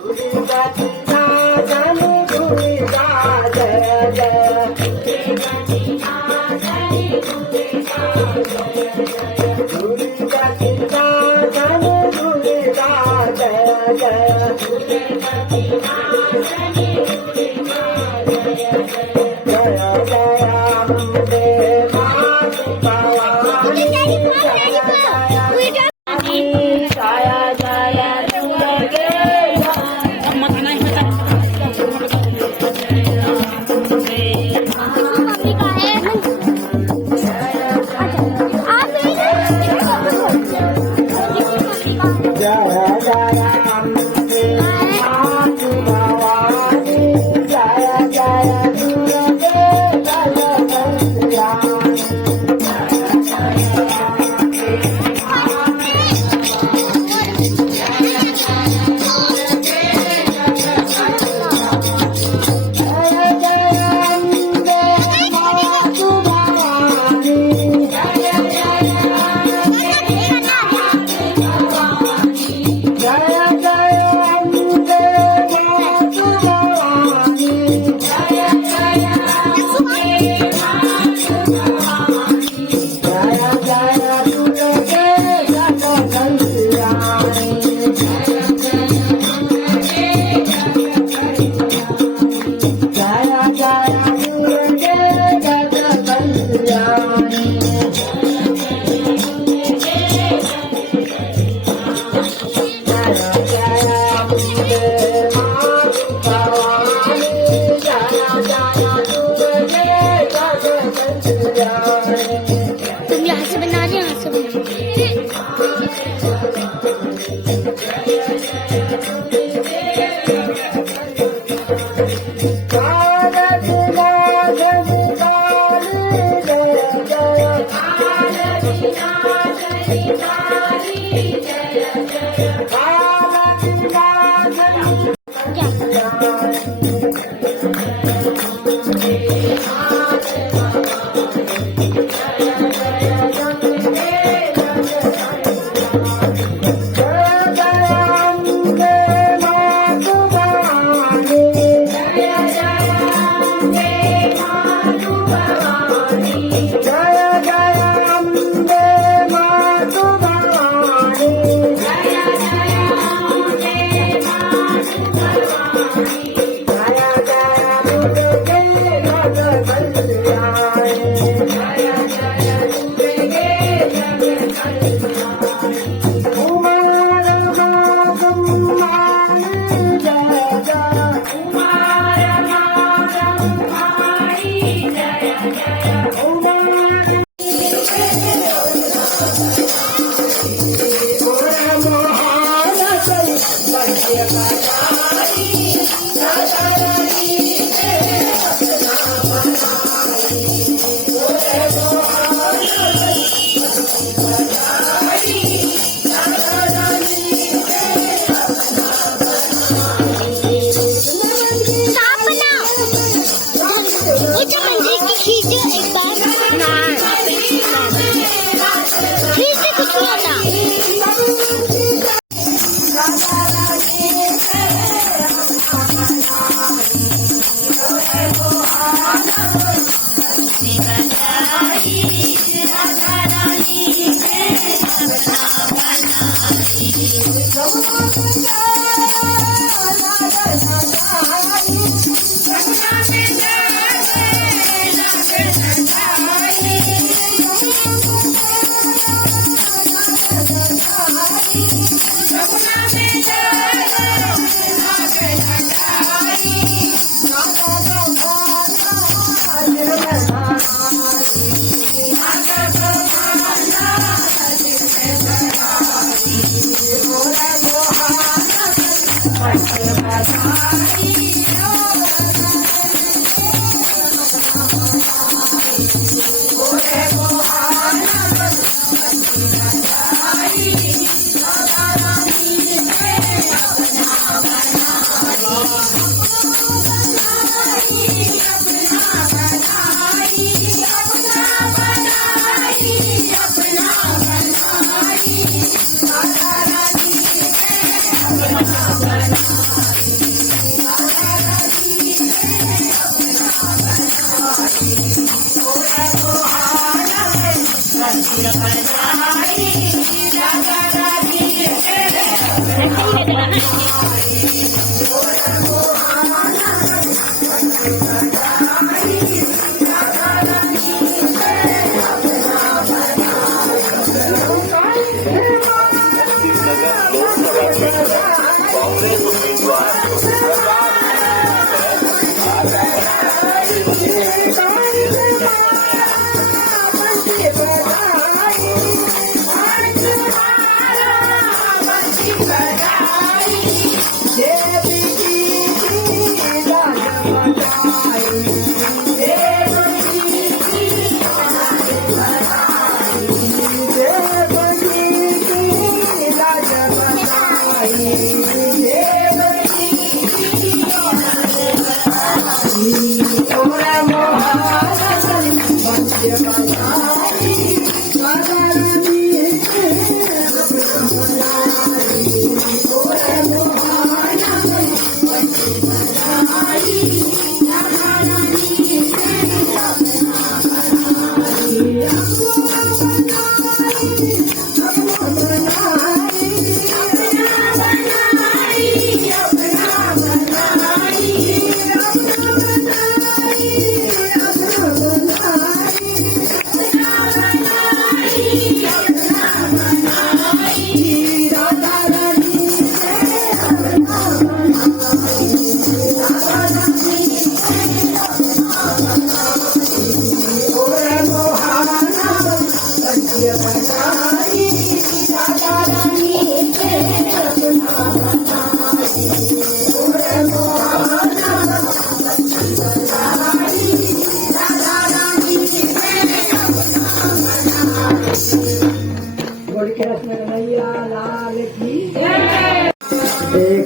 Thank you.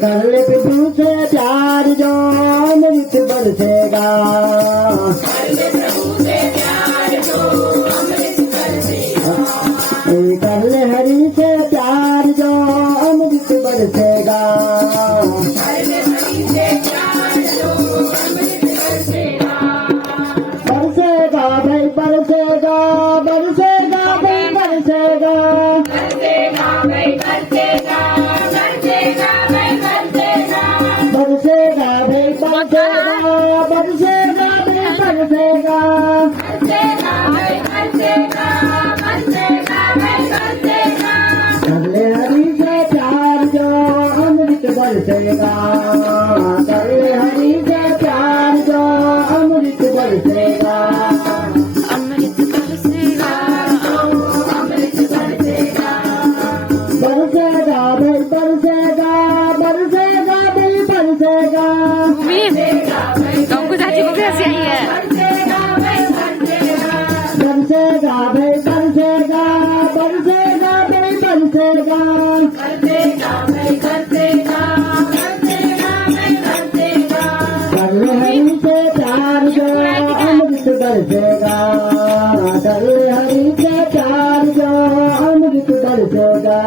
करले पितू से प्यार जो अमृत बरसेगा, करले प्रभु से प्यार जो अमृत बरसेगा, करले हरि से प्यार जो अमृत बरसेगा, करले हरि से प्यार जो अमृत बरसेगा, बरसेगा भाई बरसेगा, बरसेगा भाई बरसेगा, बरसेगा भाई बरसेगा, बरसेगा भाई बरसेगा, बरसेगा भाई बरसेगा, बरसेगा भाई बरसेगा, बरसेगा भाई बरसेगा, करले हरि से प्यार जो अमृत बरसेगा, करले हरि से प्यार जो अमृत बरसेगा, अमृत बरसेगा, अमृत बरसेगा, बरसेगा भाई बरसेगा, बरसेगा भाई बरसेगा, तुमको चाची को कैसी आई है? बरसेगा भाई बरसेगा, बरसेगा भाई बरसेगा, बरसेगा भाई बरसेगा, बरसेगा भाई बरसेगा, बरसेगा भाई बरसेगा, करले हरि से प्यार जो अमृत बरसेगा, करले हरि से प्यार जो अमृत बरसेगा,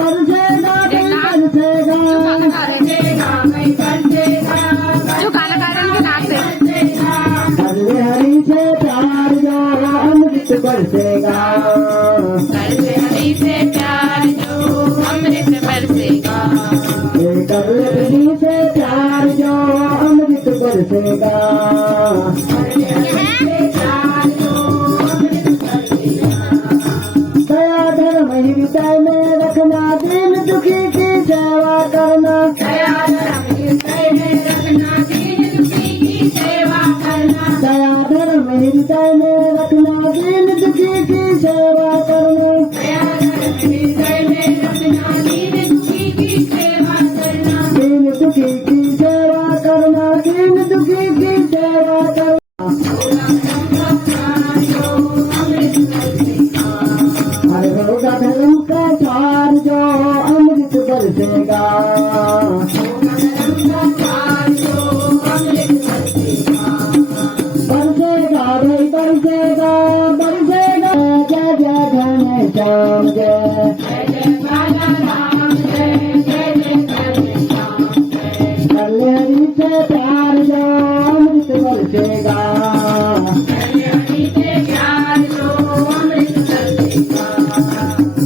बरसेगा, करले हरि से प्यार जो अमृत बरसेगा, करले हरि से प्यार जो अमृत बरसेगा, करले हरि से प्यार जो अमृत बरसेगा, दया धर्म हृदय में रखना, दीन दुखी की सेवा करना, दया धर्म में रखना, दीन दुखी की सेवा करना। दीन दुखी की सेवा करना, दीन दुखी की सेवा करना। हर होगा धर्म का सार जो अमृत बरसेगा। बरसेगा भाई बरसेगा, बरसेगा जय जय घन श्याम जय। हरि से प्यार जो अमृत बरसेगा।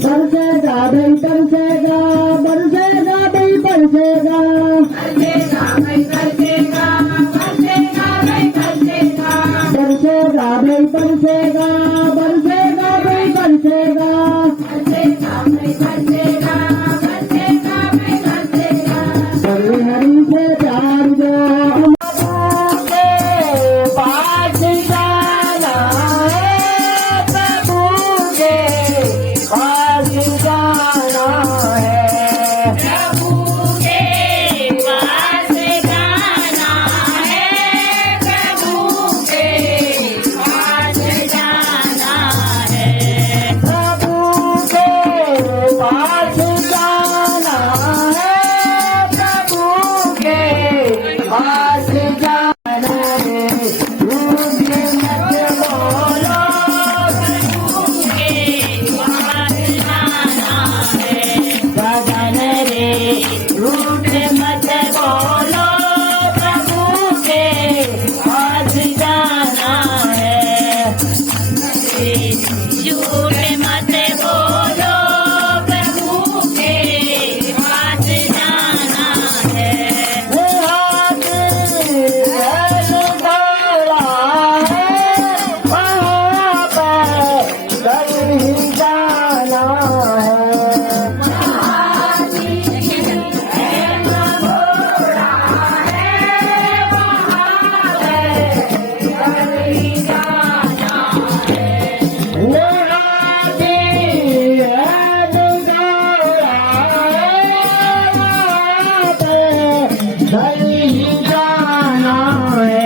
बरसेगा भाई बरसेगा, बरसेगा भाई बरसेगा। बरसेगा भाई बरसेगा, बरसेगा भाई बरसेगा। हरि हरि से प्यार जो के पास जाना है, प्रभु के पास जाना है। प्रभु के पास जाना है, प्रभु के पास जाना है। प्रभु के पास जाना है, प्रभु के पास जाना है। झूठ मत बोलो, प्रभु के पास जाना है। सजन रे झूठ मत बोलो, प्रभु के पास जाना है। झूठ मत बोलो, प्रभु के पास जाना है। हाथ गड़ा है, वहाँ पर कहीं जाना है।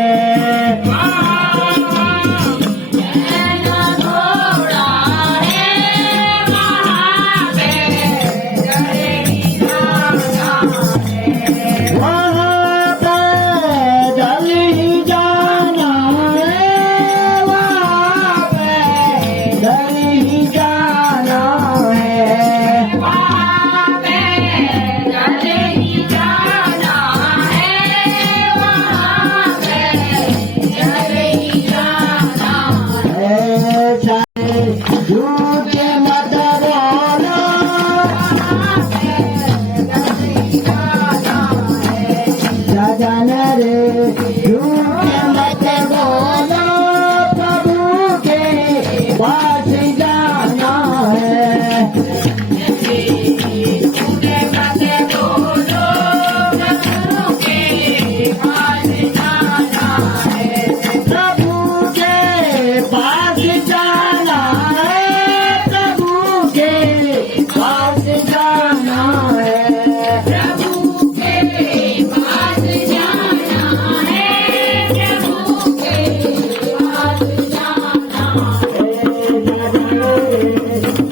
सजन रे झूठ मत बोलो, प्रभु के पास जाना है। प्रभु के पास जाना है, प्रभु के पास जाना है।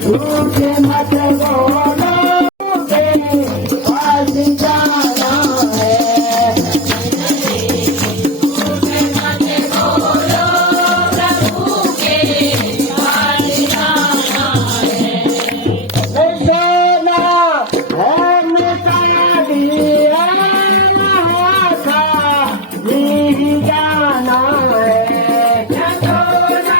झूठ मत बोलो, के पास जाना है। सोना हम का दिया था, नहीं जाना है। सोना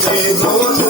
तुझे भव